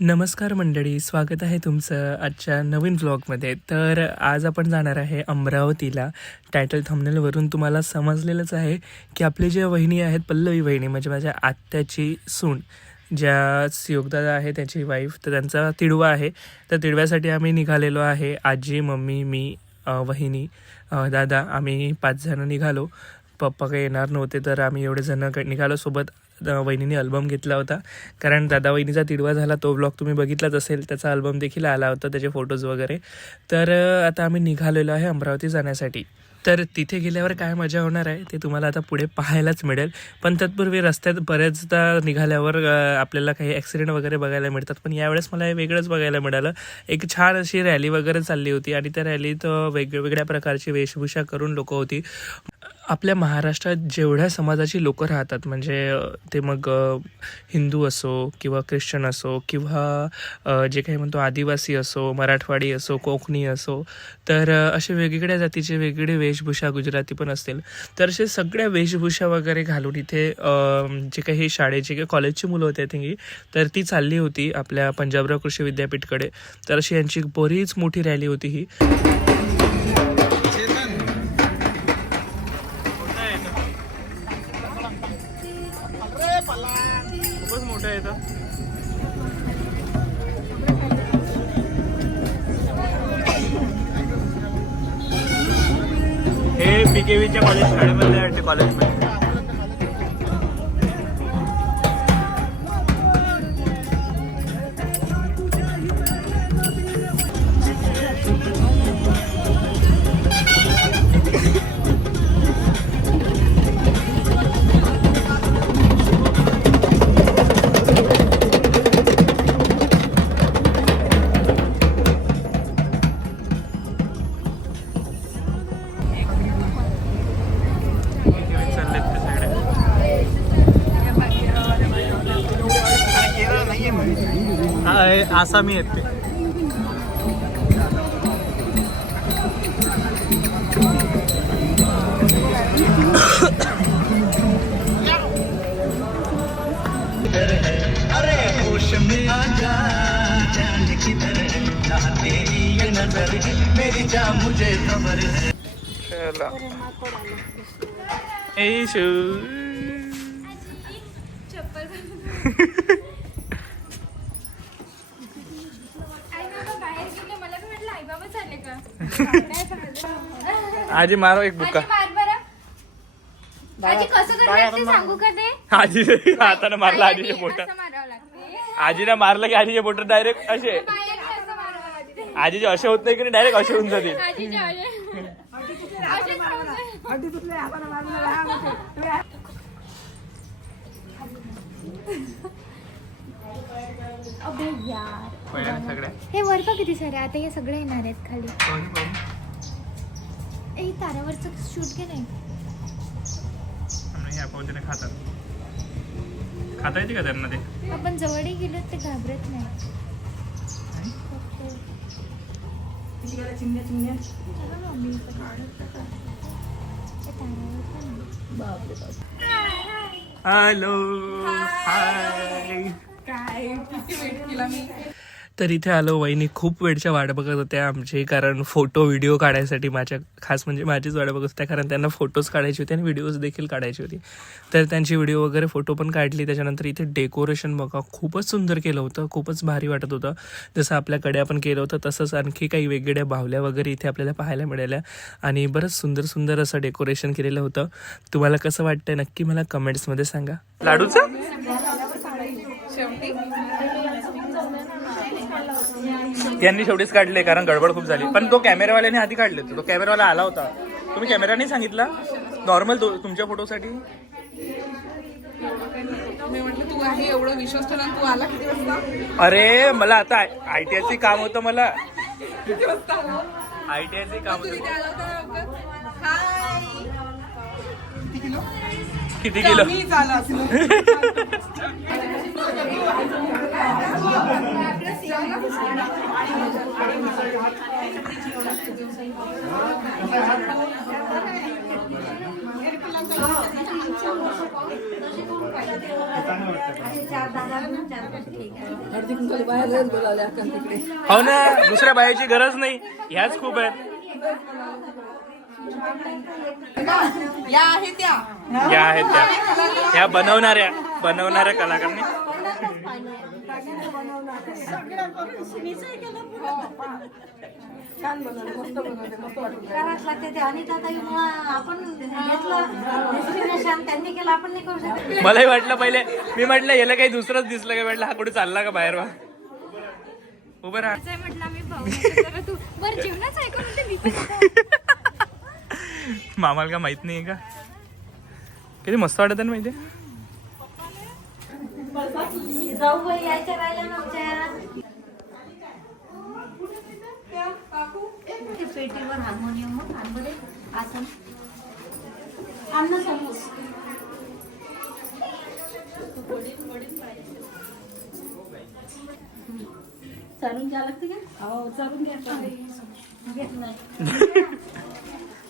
नमस्कार मंडळी स्वागत आहे तुमचं आजच्या नवीन व्लॉगमध्ये तर आज आपण जाणार आहे अमरावतीला. टायटल थंबनेलवरून तुम्हाला समजलेलंच आहे की आपली ज्या वहिनी आहेत पल्लवी वहिनी म्हणजे माझ्या आत्याची सून ज्या योगदादा आहे त्याची वाईफ तर त्यांचा तिडवा आहे. तर तिडव्यासाठी आम्ही निघालेलो आहे. आजी मम्मी मी वहिनी दादा आम्ही पाच जणं निघालो. पप्पा काही येणार नव्हते तर आम्ही एवढे जण निघालो सोबत. वहिनीने अल्बम घेतला होता. कारण दादा वहिनीचा तिडवा झाला तो ब्लॉग तुम्ही बघितलाच असेल त्याचा अल्बम देखील आला होता त्याचे फोटोज वगैरे. तर आता आम्ही निघालेलो आहे अमरावती जाण्यासाठी. तर तिथे गेल्यावर काय मजा होणार आहे ते तुम्हाला आता पुढे पाहायलाच मिळेल. पण तत्पूर्वी रस्त्यात बऱ्याचदा निघाल्यावर आपल्याला काही ॲक्सिडेंट वगैरे बघायला मिळतात. पण यावेळेस मला हे वेगळंच बघायला मिळालं. एक छान अशी रॅली वगैरे चालली होती आणि त्या रॅलीत वेगवेगळ्या प्रकारची वेशभूषा करून लोक होती. आपल्या महाराष्ट्रात जेवढ्या समाजाची लोकं राहतात म्हणजे ते मग हिंदू असो किंवा ख्रिश्चन असो किंवा जे काही म्हणतो आदिवासी असो मराठवाडी असो कोकणी असो तर असे वेगवेगळ्या जातीचे वेगवेगळे वेशभूषा गुजराती पण असतील. तर असे सगळ्या वेशभूषा वगैरे घालून इथे जे काही शाळेची किंवा कॉलेजची मुलं होती आय थिंक तर ती चालली होती आपल्या पंजाबराव कृषी विद्यापीठकडे. तर अशी यांची बरीच मोठी रॅली होती ही. हे पीकेवीच्या कॉलेज शाळेमध्ये वाटते कॉलेजमध्ये आसामी आहेत ते चला ए शू आई बाबा बाहेर गेले मला पण म्हटलं आई बाबा चालले का आजी मारो एक बुक्का आजी मार बरं. आजी कसं करणार ते सांगू का ते? आजी हाताने मारला आजीचे बोट. असं मारावं लागते. आजीने मारलं की आजीचे बोट डायरेक्ट असे. बायाने असं मारावं लागते. आजीचे असे होत नाही की डायरेक्ट असे होऊन जाते. आजीचे असे. असेच होते. अबे यार. सगळ्या. हे वर का किती सारे? आता हे सगळे येणार आहेत खाली. ए तारावरचं शूट के नाही. ह्या पद्धतीने खातात खाता. येते का त्यांना ते आपण जवळ गेलो ते घाबरत नाही. चला मम्मी, इकडे काढत का? ते तारावरचं नाही. हॅलो हाय तर इथे आलो वहिनी. खूप वेळच्या वाट बघत होत्या आमची कारण फोटो व्हिडिओ काढायसाठी माझ्या खास म्हणजे माझीच वाट बघत होत्या कारण त्यांना फोटोज काढायचे होते आणि व्हिडिओज देखील काढायची होती. तर त्यांची व्हिडिओ वगैरे फोटो पण काढली. त्याच्यानंतर इथे डेकोरेशन बघा खूपच सुंदर केलं होतं खूपच भारी वाटत होतं. जसं आपल्याकडे आपण केलं होतं तसंच आणखी काही वेगवेगळ्या बाहुल्या वगैरे इथे आपल्याला पाहायला मिळाल्या. आणि बरंच सुंदर सुंदर असं डेकोरेशन केलेलं होतं. तुम्हाला कसं वाटतंय नक्की मला कमेंट्समध्ये सांगा. लाडूचं? यांनी शेवटीच काढले कारण गडबड खूप झाली. पण तो कॅमेरावाल्याने आधी काढले होते. तो कॅमेरावाला आला होता. तुम्ही कॅमेरा नाही सांगितला? नॉर्मल तो तुमच्या फोटोसाठी? मी म्हटलं तू आहे एवढं विश्वास ठेवला आणि तू आला किती वाजता? अरे मला आता आय टी आयचे काम होतं मला. किती वाजता आला? आय टी आयचे काम होतं. किती किलो? हो ना दुसऱ्या बायाची गरज नाही. ह्याच खूप आहेत. या आहे त्या. या आहेत त्या. ह्या बनवणाऱ्या बनवणाऱ्या कलाकारांनी. करावंच लागते ते अनिता ताईमुळं आपण घेतलं. डेस्टिनेशन त्यांनी केलं आपण नाही करू शकत. मलाही वाटलं पहिले. मी म्हटलं याला काही दुसरंच दिसलं का? म्हटलं हा कुठे चालला का बाहेर? वा. उभं राहा. म्हटलं मी भाऊ बरं जेवणाच ऐकून होते मी पण मामाला का माहीत नाही का? किती मस्त वाटत आहे ना माहिती पेटीवर हार्मोनियम आसन अन्न समोस चालून घ्या लागते का? हो चालून घ्या. घेत नाही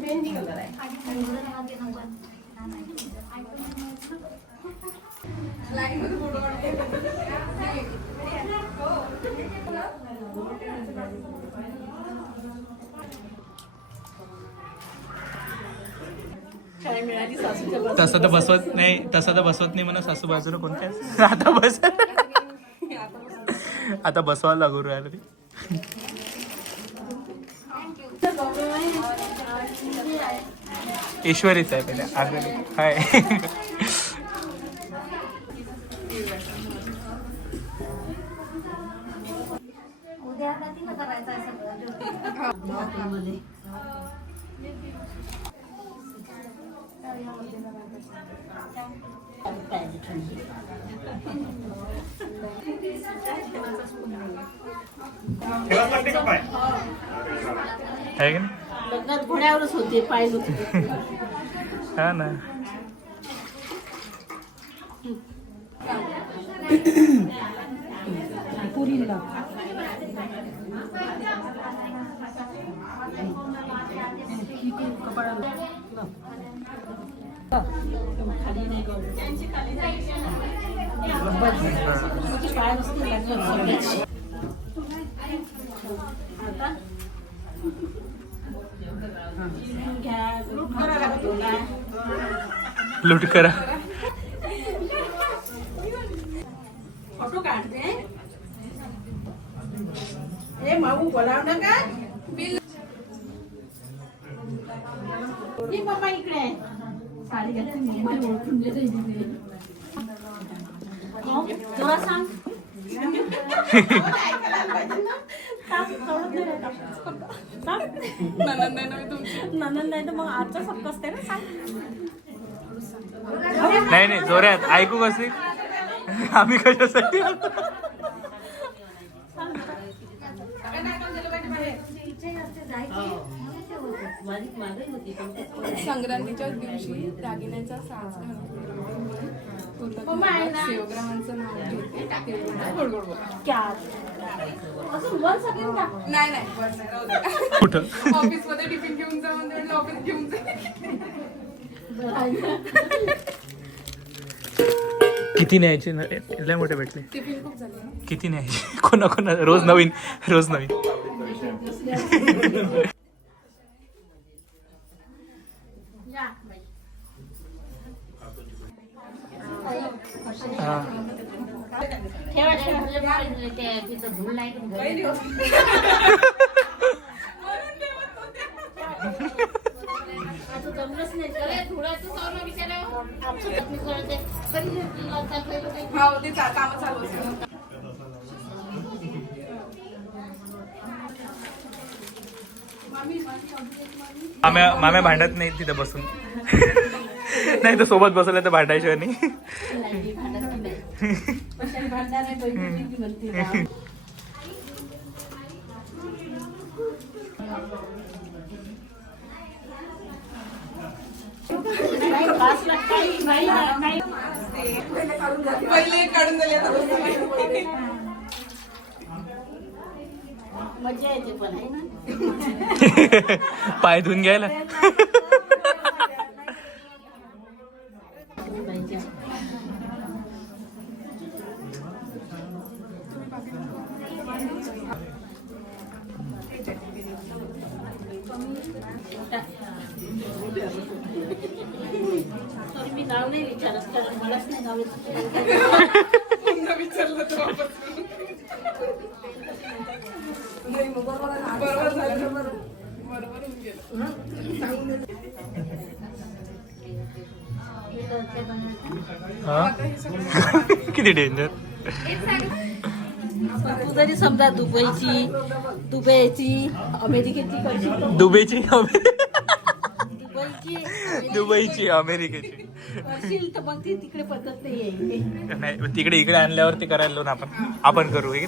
मेहंदी कलर आहे. तसं तर बसवत नाही तसं तर बसवत नाही म्हणा सासू बाजूला कोण काय? आता बस आता बसवायला लागू राहिलं ते ईश्वरीच आहे पहिले आगरी हाय. उद्या तिला करायचं आहे सगळं आहे की नाही लग्नात घोड्यावरच होते पाहिलं होतं. हा ना. पुरीला खाली लूट करा. लागतो फोटो काढते. ए माऊ बोलाव ना ये बाबा इकडे साडी घातली मी मला ओळखून देते हो, जरा सांग नंदन नाही नाही नाही जोऱ्यात ऐकू कसे आम्ही कशासाठी आलो? संक्रांतीच्या दिवशी दागिन्याचा साज नाव घेते गोड गोड नाही नाही दे. कुठं? ऑफिसमध्ये टिफिन घेऊन जा म्हणजे म्हटलं ऑफिस घेऊन जा. किती न्यायचे न- लय मोठे भेटले. टिफिन खूप झाले किती न्यायचे? कोणा कोणा रोज नवीन रोज नवीन हा ठेवा ठेवा ते तिथं धूळ नाही की घरी. असं जमलंच नाही अरे धुळाचं चावलं बिचारं. आमचं चटणी करायचं. कधी घेतलं टाकलेलं काही. हा ते चा- कामं चालू असतात माम्या माम्या भांडत नाही तिथं बसून. नाही तर सोबत बसवलं तर भांडायशिवाय नाही. नाही, भांडत नाही. भांडणारे बहिणी म्हणते ना. काही क्लासला काही नाही काही पहिले काढून दिले आता दुसरे. मजा येते पण आहे ना पाय धुवून घ्यायला तरी मी नाव नाही विचारत कारण मलाच नाही नाव येत. पुन्हा विचारलं तर वापस. बरोबर झालं. बरोबर होऊन गेलं. किती डेंजर तू जरी समजा दुबईची दुबईची अमेरिकेची करशील दुबईची दुबईची दुबईची अमेरिकेची. करशील तर मग ती तिकडे पद्धत नाही तिकडे इकडे आणल्यावर ते करायला लावून आपण आपण करू हे.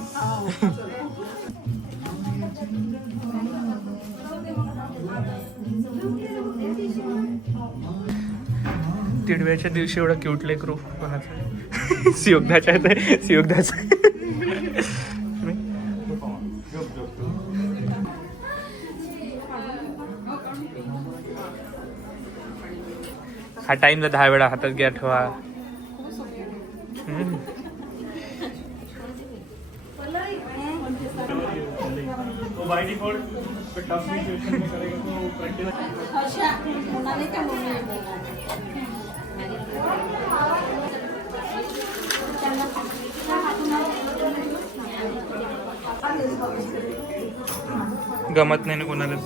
तिडव्याच्या दिवशी एवढा क्यूट लेकरू कोणाचा? सियोगदाच्या सियोगदाचा हा टाइमला दहा वेळा हातात घ्या ठेवा. गमत नाही ना कोणाला.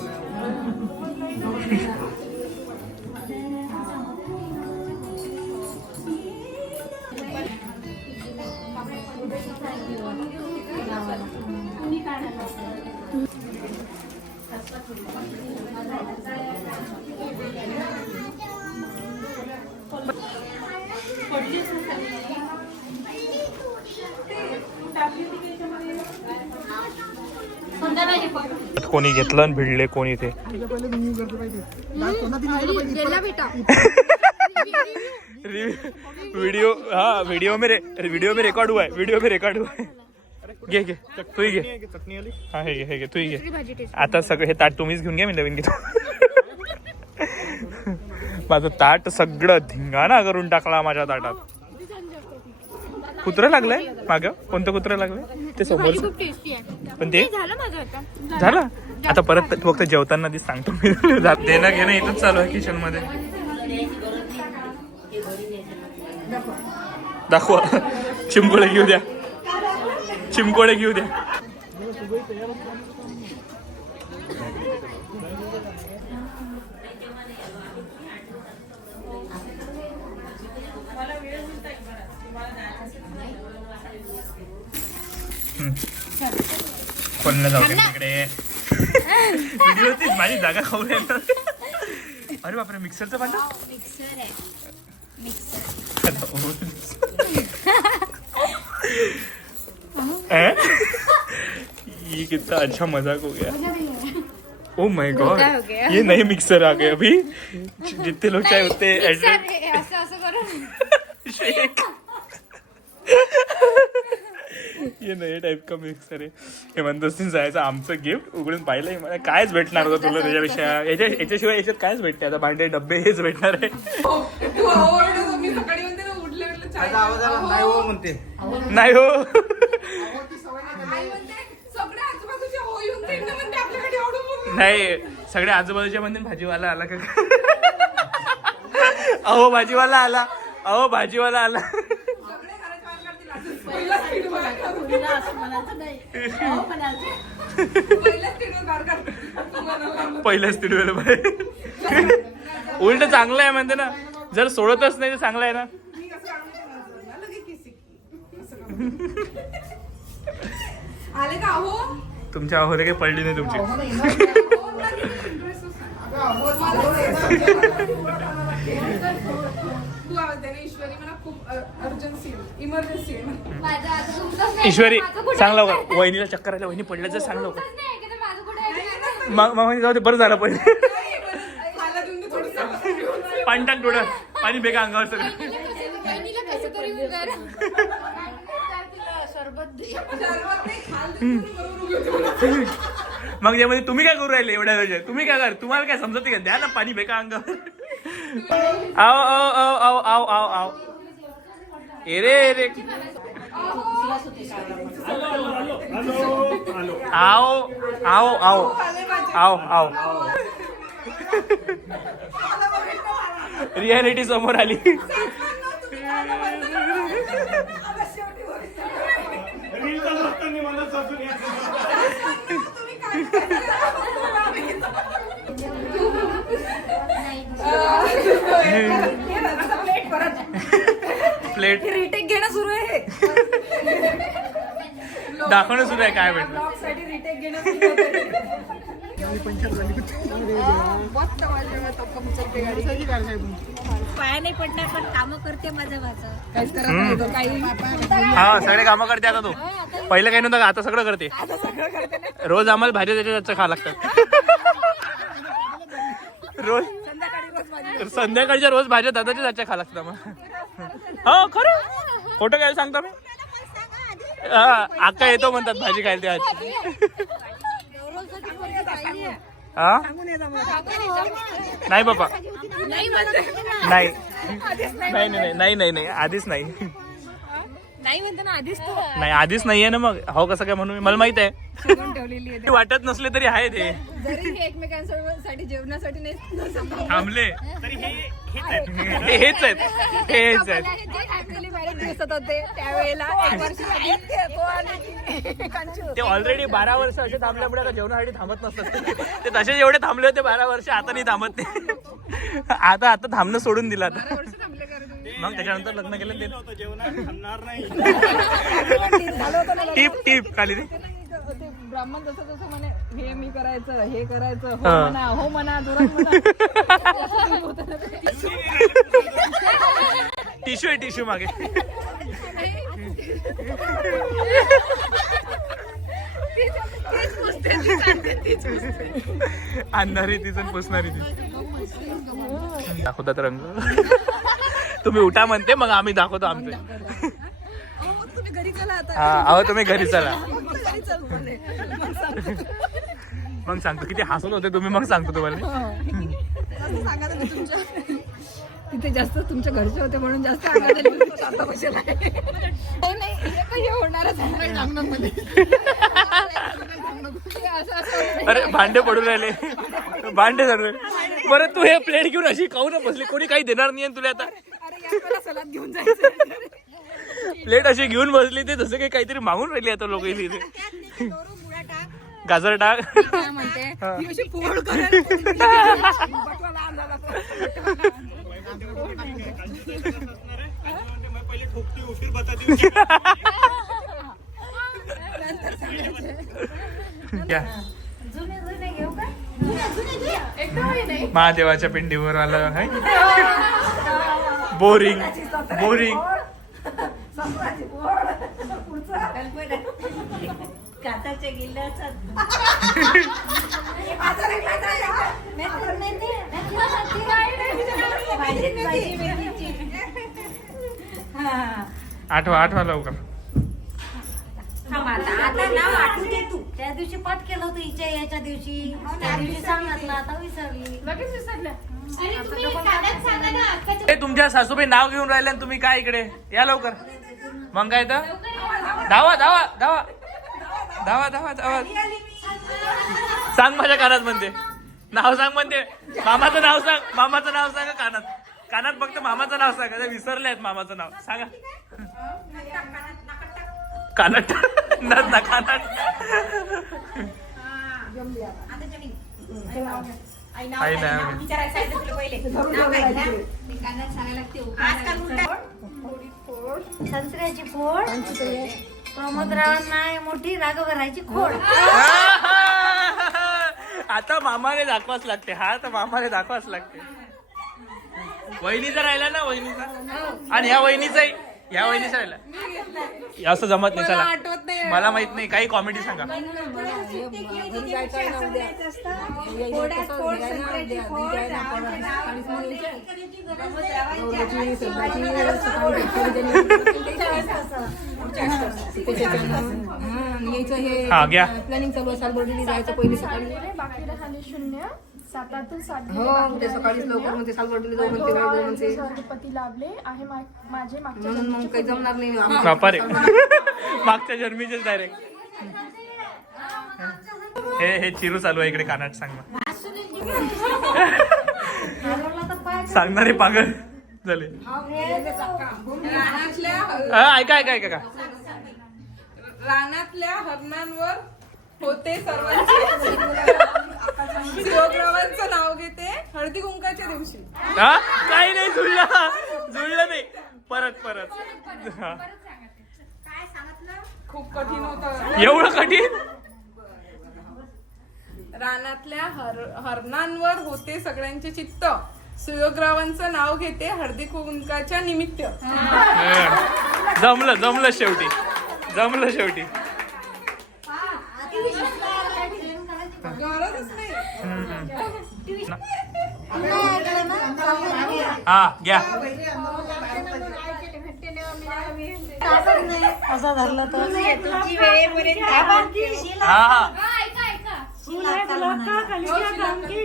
कोणी घेतलं आणि भिडले कोणी ते. वीडियो हाँ वीडियो में रे- वीडियो में रिकॉर्ड हुआ है वीडियो में रिकॉर्ड हुआ है. घे घे तू ही घे. हा हे घे हे घे तू ही घे. आता सगळं हे ताट तुम्हीच घेऊन घ्या मी नवीन घेतो. माझं ताट सगळं धिंगाणा करून टाकला माझ्या ताटात. कुत्रं लागलंय? माग? कोणतं कुत्रं लागलंय? ते समोर खूप टेस्टी आहे. पण ते? झालं माझं आता. झालं. आता परत फक्त जेवताना ती सांगतो मी. जात देणं घेणं इथंच चालू आहे किचनमध्ये दाखवा. चिमकोळे घेऊ द्या. चिमकोळे घेऊ द्या. कोणाला जाऊ दे तिकडे. व्हिडिओ तीच माझी जागा खाऊ राहिला. अरे बापरे मिक्सरचं भांड? मिक्सर आहे. ये कितना अच्छा मज़ाक हो गया. Oh my God. ये नए मिक्सर आ गए अभी. जितने लोग चाहे उतने एड्रेस ये नये टाईप का मिक्सर आहे? हे म्हणतोस जायचं आमचं गिफ्ट उघडून पाहिलंय मला. कायच भेटणार होतं तुला त्याच्यापेक्षा याच्या याच्याशिवाय याच्यात कायच भेटते आता भांडे डब्बे हेच भेटणार आहे. म्हणते. नाही हो आई म्हणते सगळे आजूबाजूचे हो ना म्हणते. नाही. आजूबाजूच्या मध्ये भाजीवाला आला का? अहो भाजीवाला आला. अहो भाजीवाला आला सगळे घराच्या बाहेर काढतील असं. पहिलाच स्पीड असं म्हणायचं नाही. हो म्हणायचं. पहिल्याच तिडवेला बाहेर उलट चांगलं आहे म्हणते ना. जर सोडतच नाही तर चांगलं आहे ना. आले का हो तुमच्या अहोले काही पडली नाही तुमची. लगेच. मला- तू आवाज ना ईश्वरी मला अर्जन्सी इमर्जन्सी. ईश्वरी सांग? लवकर. वहिनीला चक्कर आल्या वहिनी पडल्याचं सांग लवकर. तुमचंच नाही की ते माझं कुठे आहे? मग जाऊ दे बरं झालं पण. पाणी टाक डोळ्यात पाणी बेगा अंगावर सगळं. तरी होती. मग त्यामध्ये तुम्ही काय करू राहिले एवढ्या वेळ तुम्ही काय कर तुम्हाला काय समजते का? द्या ना पाणी बेका अंगावर. आओ आओ आओ आओ आओ आओ. आओ ए रे ए रे आओ आओ आओ. आओ आओ. रियालिटी समोर आली. प्लेट रिटेक घेणं सुरू आहे दाखवणं सुरू आहे काय भेटलं? साठी रिटेक. पाया नाही पडणार पण कामं करते तो, काही हा सगळे कामं करते आता तू. पहिलं काही नव्हतं का? आता सगळं करते. रोज आम्हाला भाजी त्याच्या त्याचं खा लागतात. रोज संध्याकाळच्या रोज भाज्या दादाच्या त्याच्या खा लागतात आम्हाला. हो खरं? खोटं काय सांगता मी? हा आका येतो म्हणतात भाजी खायला आज हा? नाही बाबा. नाही नाही. नाही नाही नाही नाही नाही आधीच नाही. नाही म्हणते ना आधीच तो. नाही आधीच नाहीये ना मग. हो कसं काय म्हणून? मला माहीत आहे. शिकवून ठेवलेली आहे वाटत नसले तरी आहे ते. जरी हे एकमेकांसाठी जेवणासाठी नाही संपलं. थांबले. तरी हे हे हेच आहेत. हे हेच आहेत. जे फॅमिली मॅरेज दिसत होते त्यावेळेला एक वर्ष लागत घेतो आणि कांचू. ते ऑलरेडी बारा वर्ष असे थांबल्यामुळे आता जेवणासाठी थांबत नसतात. ते तसे जेवढे थांबले होते बारा वर्ष आता नाही थांबत ते. आता आता थांबणं सोडून दिलं आता. वर्ष थांबले? मग त्याच्यानंतर लग्न केलं ते झालं होतं ना टीप टीप खाली रे ते ब्राह्मण जसं जसं म्हणे हे मी करायचं हे करायचं हो हा. म्हणा हो म्हणा जोरात म्हणा. टिश्यू आहे टिश्यू मागे. आणणारी तिचं पुसणारी ती. दाखवतात रंग. तुम्ही उठा म्हणते मग आम्ही दाखवतो आमचे. तुम्ही घरी चला आता. हा अहो तुम्ही घरी चला. मग सांगतो. किती हसत होते तुम्ही मग सांगतो तुम्हाला. तुमच्या. तिथे जास्त तुमच्या घरचे होते म्हणून जास्त. नाही, नाही, हे काही होणारच आहे लग्नामध्ये. हे असं असं अरे भांडे पडून राहिले. भांडे सर्व बरं तू हे प्लेट घेऊन अशी खाऊ ना बसली. कोणी काही देणार नाही तुला आता. सलाद घेऊन जायचं प्लेट अशी घेऊन बसली ते जसं काही काहीतरी मागून राहिली आता लोक इथे. गाजर टाक. काय म्हणते? घ्या. महादेवाच्या पिंडीवर आलं हाय बोरिंग बोरिंग हे. हा. आठवा आठवा लवकर थांब आता आता नाव आठवू दे तू. त्या दिवशी पाठ केलं होतं हिच्या याच्या दिवशी. त्या दिवशी सांगितलं आता विसरली. लगेच विसरल्या. अरे तुम्ही दादाच सांगा ना अक्काच्या ए, तुमच्या सासूबाई नाव घेऊन राहिले आणि तुम्ही काय इकडे? या लवकर. मग काय तर? धावा धावा धावा. धावा धावा धावा. सांग माझ्या कानात म्हणते. नाव सांग म्हणते. मामाचं नाव सांग. मामाचं नाव सांगा कानात. कानात फक्त मामाचं नाव सांगा. ते विसरले आहेत मामाचं नाव. सांगा. कानात टाक. ना ना. कानात आई नाही संत्र्याची फोड. प्रमोदरावांना मोठी राघव घराची खोड. आता मामाने दाखवाच लागते. हा तर मामाने दाखवाच लागते. वहिनीचा राहिला ना वहिनीचा? आणि ह्या वहिनीचाही? ह्या वहिनीचा राहिला असं जमत नाही चला. मला माहीत नाही काही कॉमेडी सांगा. हा घ्या. प्लॅनिंग चालू आहे. सालबर्डीने जायचं पहिले सकाळी. बाकी राहिले शून्य. सातातून सात हो ते सकाळीच लवकर म्हणते सालबर्डीने जाऊ म्हणते वेळ म्हणते. स्वर्गपती लाभले आहे मा- माझे मागच्या म्हणून मग काही जमणार नाही. आम्हाला. बापारे. मागच्या जन्मीचेच डायरेक्ट हे हे चिरू चालू आहे इकडे कानाट सांग. सांगणारे पागल झाले. हा, ऐका ऐका ऐका ऐका. रानातल्या हरणांवर होते सर्वांचे. शिवग्रावांचं नाव घेते हळदी कुंकाच्या दिवशी. हा? काही नाही जुळलं. जुळलं नाही. परत परत. हा. खूप कठीण होतं. एवढं कठीण? रानातल्या हर हरणांवर होते सगळ्यांचे चित्त. सुयोग्रावांचं नाव घेते हळदी कुंकाच्या निमित्त. जमलं जमलं शेवटी. जमलं शेवटी गरजच नाही हा घ्या. असं धरलं तर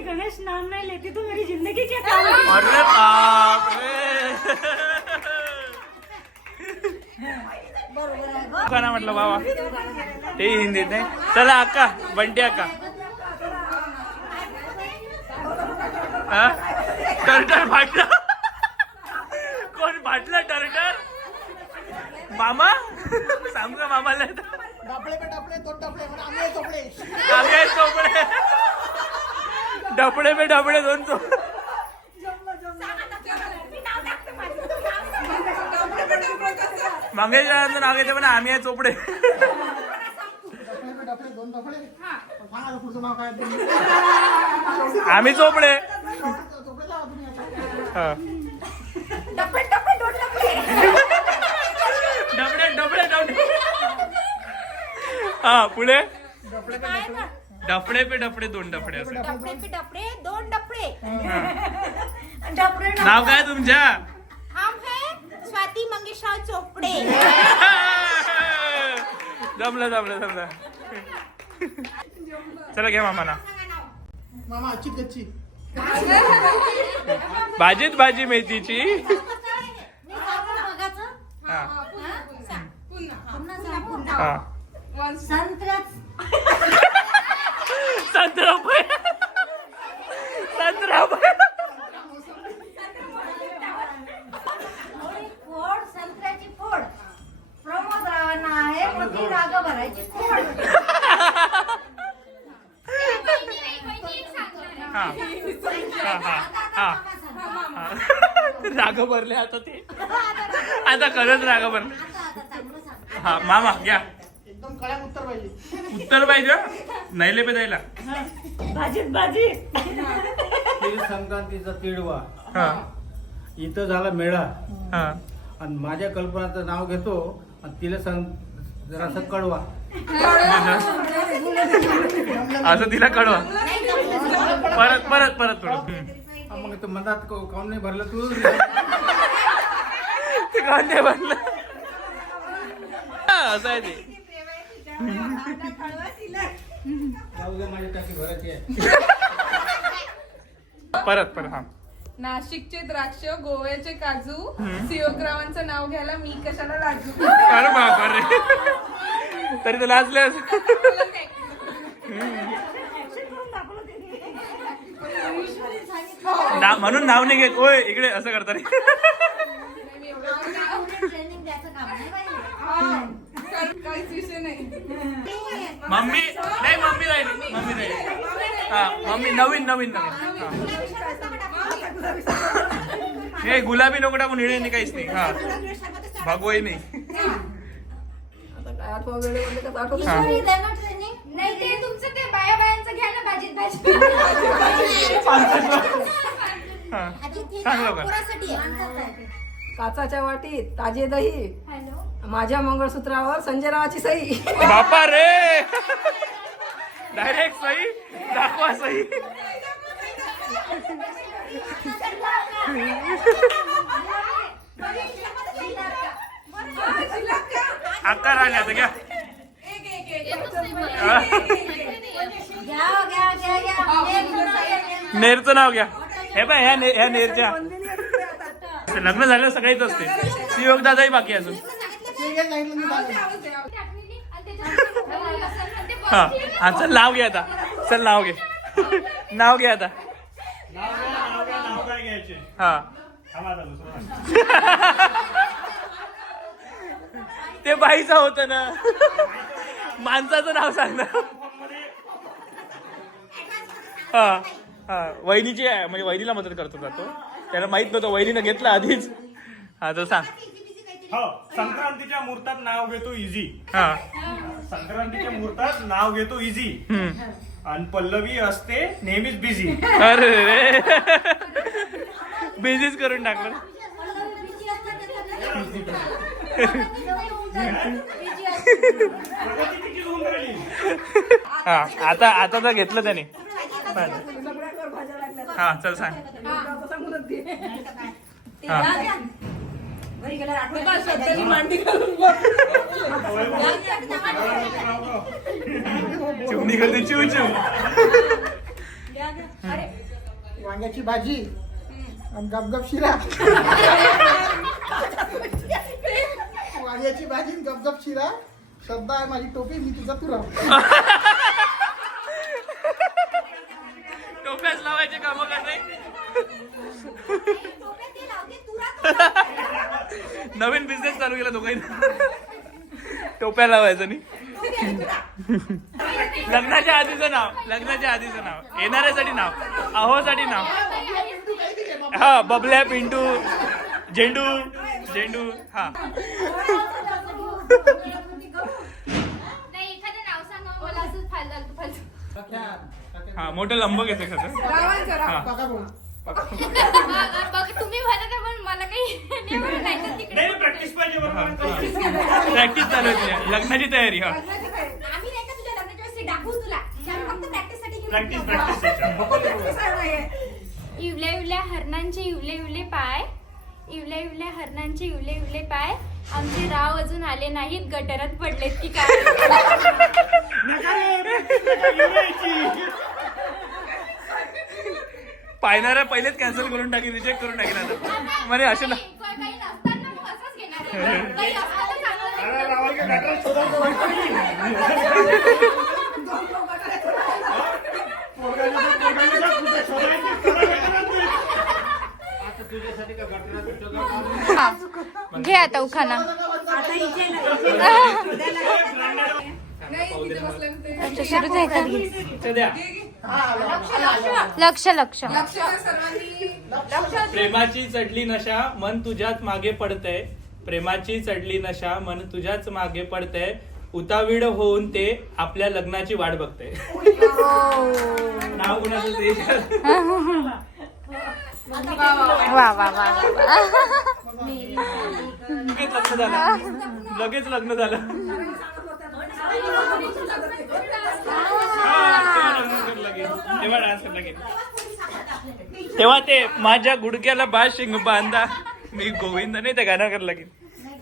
गणेश नाम नाही लेती तू मेरी जिंदगी क्या अरे बाप रे ना म्हटलं बाबा. ते हिंदीत नाही. चला अक्का बंटी अक्का हा? टर्टर फाटलं कोण फाटलं टर्टर? मामा? सांग मामाला? आम्ही आहेत चोपडे. डबडे पे डबडे दोन चो मंगेशकरांचं नाव घेते पण आम्ही आहे चोपडे. आम्ही चोपडे. हा. डबडे डबडे डबडे. हा पुढे? डफडे पे डफडे दोन डफडे असं. डपडे पे डपडे दोन डपडे नाव काय तुमच्या? हम है स्वाती मंगेशराव चोपडे. जमलं जमलं जमलं. चला घ्या मामा ना मामा अच्छी कच्ची भाजीत भाजी मेथीची. हा. हा. सतरा सतरा प्रमोद रावांना आहे मोठी राग भरायची फोड हा हा हा हा राग भरले आता ते. आता खरंच राग भरले. हा मामा घ्या. उत्तर पाहिजे. उत्तर पाहिजे नाहीले पे द्यायला भाजीत भाजी. तीळ संक्रांतीचा तिळवा. हा. इथं झाला मेळा. हा. आणि माझ्या कल्पनाचं नाव घेतो आणि तिला सांग जरासं कळवा असं तिला कळवा परत परत परत थोडं. हा, मग तो को- काऊन नाही भरलं तू? ते कांदे बनलं हा, असं आहे ते. जाऊ दे माझी टाकी भरायची आहे. परत परत हा. नाशिकचे द्राक्ष गोव्याचे काजू सिओग्रावांचं नाव घ्यायला मी कशाला लाजू? अरे बापरे. तरी तर लाजल्यास. ना- म्हणून नाव नाही घेत. ओय इकडे असं करता रे मम्मी नाही मम्मी राहिली. मम्मी राहिली. हा मम्मी नवीन नवीन नवीन. हा. गुलाबी नको टाकून हिळे नाही काहीच नाही. हा. भगवाई नाही. नाही ते तुमचं ते बाया बायांचं घ्या ना भाजीत भाजी. हा आजी सांग लवकर पोरासाठी आहे. काचाच्या वाटीत ताजे दही माझ्या मंगळसूत्रावर संजय रावाची सही बापा रे! डायरेक्ट सही दाखवा आकार आले आता घ्या घ्या घ्या. नेरचं नाव घ्या. हे पाय ह्या ने- ह्या नेरच्या. लग्न झालं सगळीच असते. शिवक दादाही बाकी अजून. हा. हा चल नाव घे आता. चल नाव घे. नाव घे आता. हा. ते बाईचं होतं ना. माणसाचं नाव सांग ना. हा हा. वहिनीची आहे म्हणजे वहिनीला मदत करतो जातो त्याला माहीत नव्हतं वहिनीनं घेतलं आधीच. हा तर सांग. हो संक्रांतीच्या मुहूर्तात नाव घेतो इझी हा. संक्रांतीच्या मुहूर्तात नाव घेतो इझी हम्म. आणि पल्लवी असते नेहमीच बिझी अरे रे. बिझीच करून टाकलं. हा आता आता तर घेतलं त्याने. हा चल सांग. हा. चिमणी करते चिव चिव. वांग्याची भाजी आणि गपगप शिरा. वांग्याची भाजी आणि गपगप शिरा. श्रद्धा आहे माझी टोपी मी तुझा तुरा. टोप्याच लावायचे काम करते. नवीन बिझनेस चालू केला दोघांनी. टोप्या लावायचं नाही. लग्नाच्या आधीचं नाव लग्नाच्या आधीचं नाव. येणाऱ्यासाठी नाव अहोसाठी नाव. हा बबल्या पिंटू झेंडू झेंडू हा नाही एखादं नाव सांगा मला असं फालतू फालतू हा मोठं लंब घेते हा बघा बघ तुम्ही म्हणत आहे, पण मला काही नाही म्हणत आहे तर तिकडे नाही प्रॅक्टिस पाहिजे बरोबर प्रॅक्टिस चालू आहे लग्नाची तयारी हा आम्ही नाही का तुझ्या लग्नाच्या वेळेस दाखवू तुला आम्ही फक्त प्रॅक्टिससाठी घेऊन प्रॅक्टिस येतो. प्रॅक्टिस इवल्या इवल्या हरणांचे इवले इवले पाय इवल्या इवल्या हरणांचे इवले इवले पाय आमचे राव अजून आले नाहीत गटारात पडलेत की काय पाहणाऱ्या पहिलेच कॅन्सल करून टाकी रिजेक्ट करून टाकेल आता म्हणे असे ना काही नसताना मग असंच घेणार आहे. काही असताना चांगलं घे आता उखाना द्या. लक्ष लक्ष प्रेमाची चढली नशा मन तुझ्याच मागे पडतंय. प्रेमाची चढली नशा मन तुझ्याच मागे पडतंय. उतावीड होऊन ते आपल्या लग्नाची वाट बघतंय. नाव कुणाचं ते? वा वा वा. लगेच लग्न झालं. लगेच लग्न झालं. तेव्हा लागेल. डान्स करायला लागेल. तेव्हा ते माझ्या गुडघ्याला बाशिंग बांधा मी गोविंद नाही ते गाणं करायला लागेल नाही